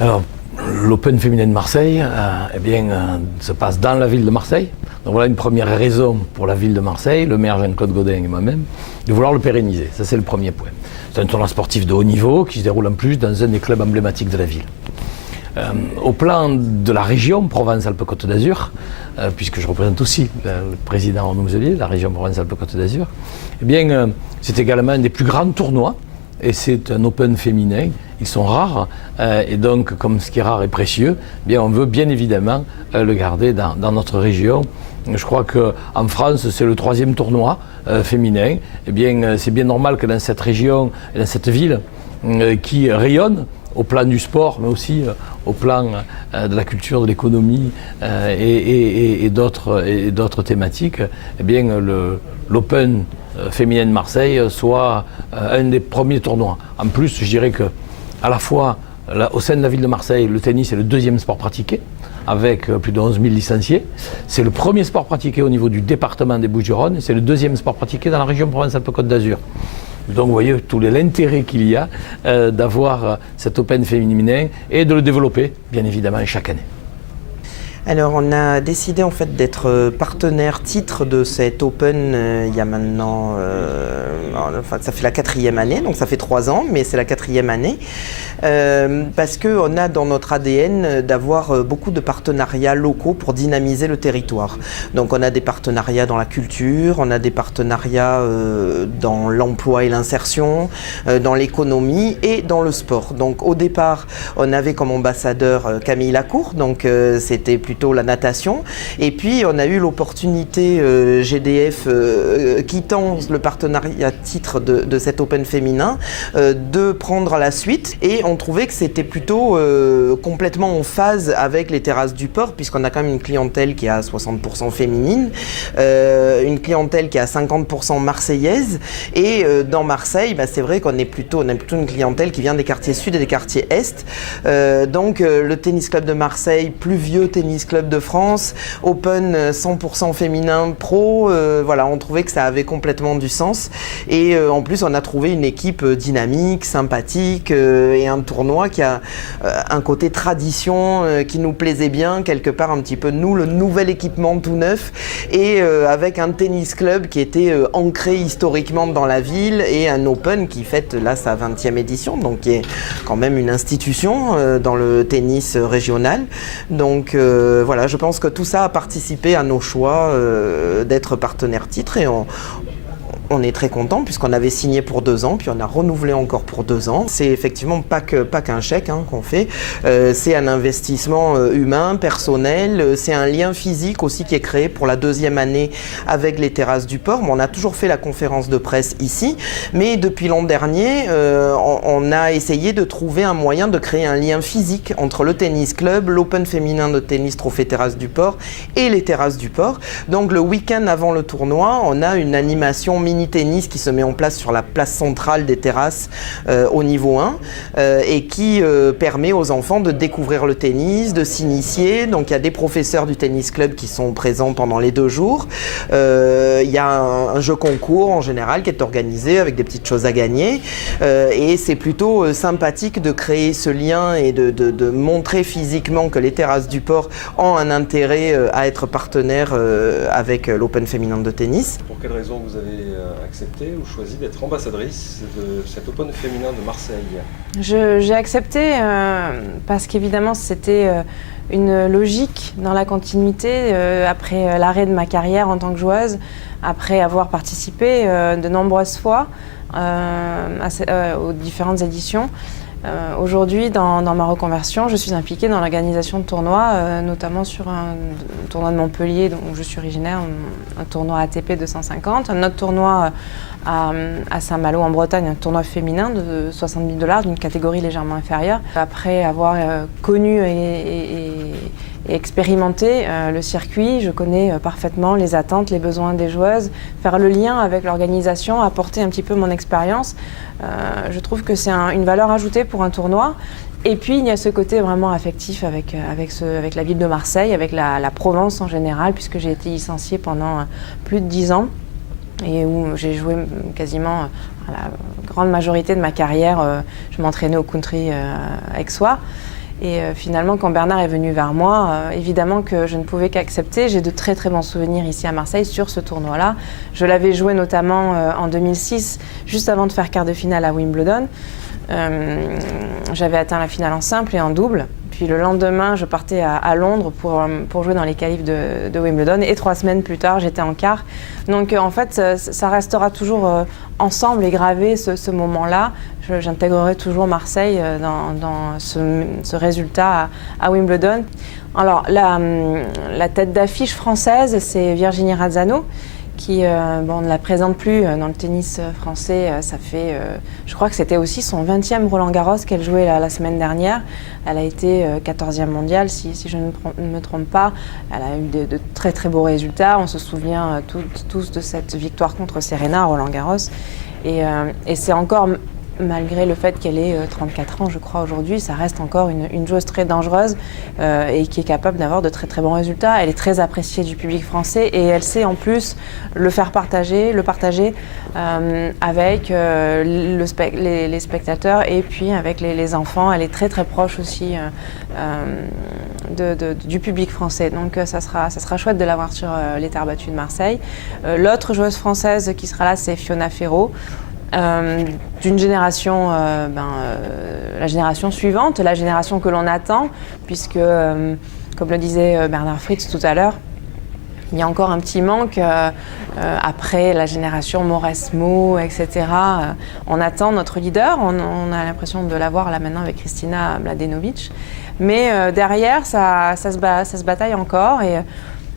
Alors, l'Open féminin de Marseille se passe dans la ville de Marseille. Donc voilà une première raison pour la ville de Marseille, le maire Jean-Claude Gaudin et moi-même, de vouloir le pérenniser. Ça, c'est le premier point. C'est un tournoi sportif de haut niveau qui se déroule en plus dans un des clubs emblématiques de la ville. Au plan de la région Provence-Alpes-Côte d'Azur, puisque je représente aussi le président Arnaud Muselier, la région Provence-Alpes-Côte d'Azur, c'est également un des plus grands tournois. Et c'est un Open féminin, ils sont rares, et donc comme ce qui est rare est précieux, on veut bien évidemment le garder dans notre région. Je crois qu'en France, c'est le 3e tournoi féminin. C'est bien normal que dans cette région, dans cette ville qui rayonne au plan du sport, mais aussi au plan de la culture, de l'économie et d'autres thématiques, l'Open féminin de Marseille soit un des premiers tournois. En plus, je dirais que à la fois au sein de la ville de Marseille, le tennis est le 2e sport pratiqué, avec plus de 11 000 licenciés. C'est le premier sport pratiqué au niveau du département des Bouches-du-Rhône et c'est le 2e sport pratiqué dans la région Provence-Alpes-Côte d'Azur. Donc vous voyez tout l'intérêt qu'il y a d'avoir cet Open féminin et de le développer, bien évidemment, chaque année. Alors on a décidé en fait d'être partenaire titre de cet Open il y a maintenant, ça fait la 4e année, donc ça fait 3 ans, mais c'est la 4e année. Parce qu'on a dans notre ADN d'avoir beaucoup de partenariats locaux pour dynamiser le territoire. Donc on a des partenariats dans la culture, on a des partenariats dans l'emploi et l'insertion, dans l'économie et dans le sport. Donc au départ, on avait comme ambassadeur Camille Lacour, donc c'était plutôt la natation. Et puis on a eu l'opportunité GDF quittant le partenariat titre de cet Open féminin de prendre la suite et on trouvait que c'était plutôt complètement en phase avec les terrasses du port puisqu'on a quand même une clientèle qui est à 60% féminine, une clientèle qui est à 50% marseillaise et dans Marseille, c'est vrai qu'on a plutôt une clientèle qui vient des quartiers sud et des quartiers est. Donc le tennis club de Marseille, plus vieux tennis club de France, Open 100% féminin pro, voilà, on trouvait que ça avait complètement du sens et en plus on a trouvé une équipe dynamique, sympathique et un tournoi qui a un côté tradition qui nous plaisait bien, quelque part un petit peu nous, le nouvel équipement tout neuf et avec un tennis club qui était ancré historiquement dans la ville et un Open qui fête là sa 20e édition, donc qui est quand même une institution dans le tennis régional. Donc voilà, je pense que tout ça a participé à nos choix d'être partenaire titre et on est très content puisqu'on avait signé pour 2 ans, puis on a renouvelé encore pour 2 ans. C'est effectivement pas qu'un chèque qu'on fait, c'est un investissement humain, personnel, c'est un lien physique aussi qui est créé pour la 2e année avec les terrasses du port. On a toujours fait la conférence de presse ici, mais depuis l'an dernier, on a essayé de trouver un moyen de créer un lien physique entre le tennis club, l'Open féminin de tennis Trophée Terrasse du Port et les terrasses du port. Donc le week-end avant le tournoi, on a une animation mini-tennis qui se met en place sur la place centrale des terrasses au niveau 1 et qui permet aux enfants de découvrir le tennis, de s'initier. Donc il y a des professeurs du tennis club qui sont présents pendant les 2 jours. Il y a un jeu concours en général qui est organisé avec des petites choses à gagner et c'est plutôt sympathique de créer ce lien et de montrer physiquement que les terrasses du port ont un intérêt à être partenaires avec l'Open féminin de tennis. Pour quelle raison vous avez accepté ou choisi d'être ambassadrice de cet Open féminin de Marseille? J'ai accepté parce qu'évidemment c'était une logique dans la continuité après l'arrêt de ma carrière en tant que joueuse, après avoir participé de nombreuses fois aux différentes éditions. Aujourd'hui, dans ma reconversion, je suis impliquée dans l'organisation de tournois, notamment sur un tournoi de Montpellier dont je suis originaire, un tournoi ATP 250, un autre tournoi à Saint-Malo en Bretagne, un tournoi féminin de 70 000 $, d'une catégorie légèrement inférieure. Après avoir connu et expérimenté le circuit, je connais parfaitement les attentes, les besoins des joueuses, faire le lien avec l'organisation, apporter un petit peu mon expérience. Je trouve que c'est une valeur ajoutée pour un tournoi. Et puis il y a ce côté vraiment affectif avec la ville de Marseille, avec la Provence en général, puisque j'ai été licenciée pendant plus de 10 ans et où j'ai joué quasiment la grande majorité de ma carrière. Je m'entraînais au country aixois. Et finalement, quand Bernard est venu vers moi, évidemment que je ne pouvais qu'accepter. J'ai de très très bons souvenirs ici à Marseille sur ce tournoi-là. Je l'avais joué notamment en 2006, juste avant de faire quart de finale à Wimbledon. J'avais atteint la finale en simple et en double. Puis le lendemain, je partais à Londres pour jouer dans les qualifs de Wimbledon. Et 3 semaines plus tard, j'étais en quart. Donc en fait, ça restera toujours ensemble et gravé ce moment-là. J'intégrerai toujours Marseille dans ce résultat à Wimbledon. Alors la tête d'affiche française, c'est Virginie Razzano, qui on ne la présente plus dans le tennis français. Ça fait, je crois que c'était aussi son 20e Roland-Garros qu'elle jouait la semaine dernière. Elle a été 14e mondiale, si je ne me trompe pas. Elle a eu de très très beaux résultats. On se souvient tous de cette victoire contre Serena à Roland-Garros. Et c'est encore, malgré le fait qu'elle ait 34 ans, je crois, aujourd'hui, ça reste encore une joueuse très dangereuse et qui est capable d'avoir de très très bons résultats. Elle est très appréciée du public français et elle sait en plus le partager avec les spectateurs et puis avec les enfants. Elle est très très proche aussi du public français. Donc ça sera chouette de l'avoir sur les terres battues de Marseille. L'autre joueuse française qui sera là, c'est Fiona Ferro. D'une génération, la génération suivante, la génération que l'on attend, puisque, comme le disait Bernard Fritz tout à l'heure, il y a encore un petit manque après la génération Mauresmo, etc. On attend notre leader, on a l'impression de l'avoir là maintenant avec Kristina Mladenovic, mais derrière, ça se bataille encore.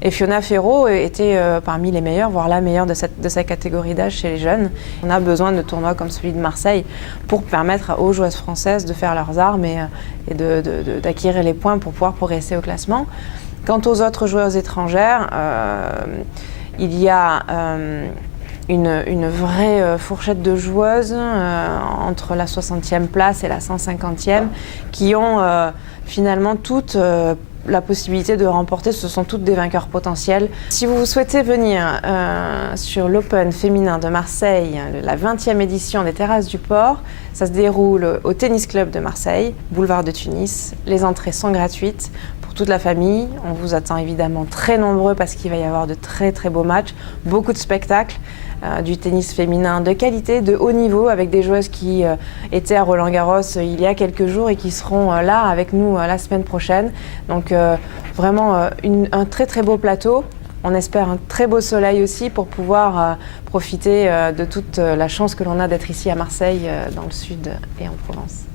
Et Fiona Ferro était parmi les meilleures, voire la meilleure de sa catégorie d'âge chez les jeunes. On a besoin de tournois comme celui de Marseille pour permettre aux joueuses françaises de faire leurs armes et d'acquérir les points pour pouvoir progresser au classement. Quant aux autres joueuses étrangères, il y a une vraie fourchette de joueuses entre la 60e place et la 150e qui ont finalement toutes la possibilité de remporter. Ce sont toutes des vainqueurs potentiels. Si vous souhaitez venir sur l'Open féminin de Marseille, la 20e édition des Terrasses du Port, ça se déroule au Tennis Club de Marseille, boulevard de Tunis. Les entrées sont gratuites pour toute la famille. On vous attend évidemment très nombreux parce qu'il va y avoir de très très beaux matchs, beaucoup de spectacles, du tennis féminin de qualité, de haut niveau, avec des joueuses qui étaient à Roland-Garros il y a quelques jours et qui seront là avec nous la semaine prochaine. Donc vraiment un très très beau plateau. On espère un très beau soleil aussi pour pouvoir profiter de toute la chance que l'on a d'être ici à Marseille, dans le sud et en Provence.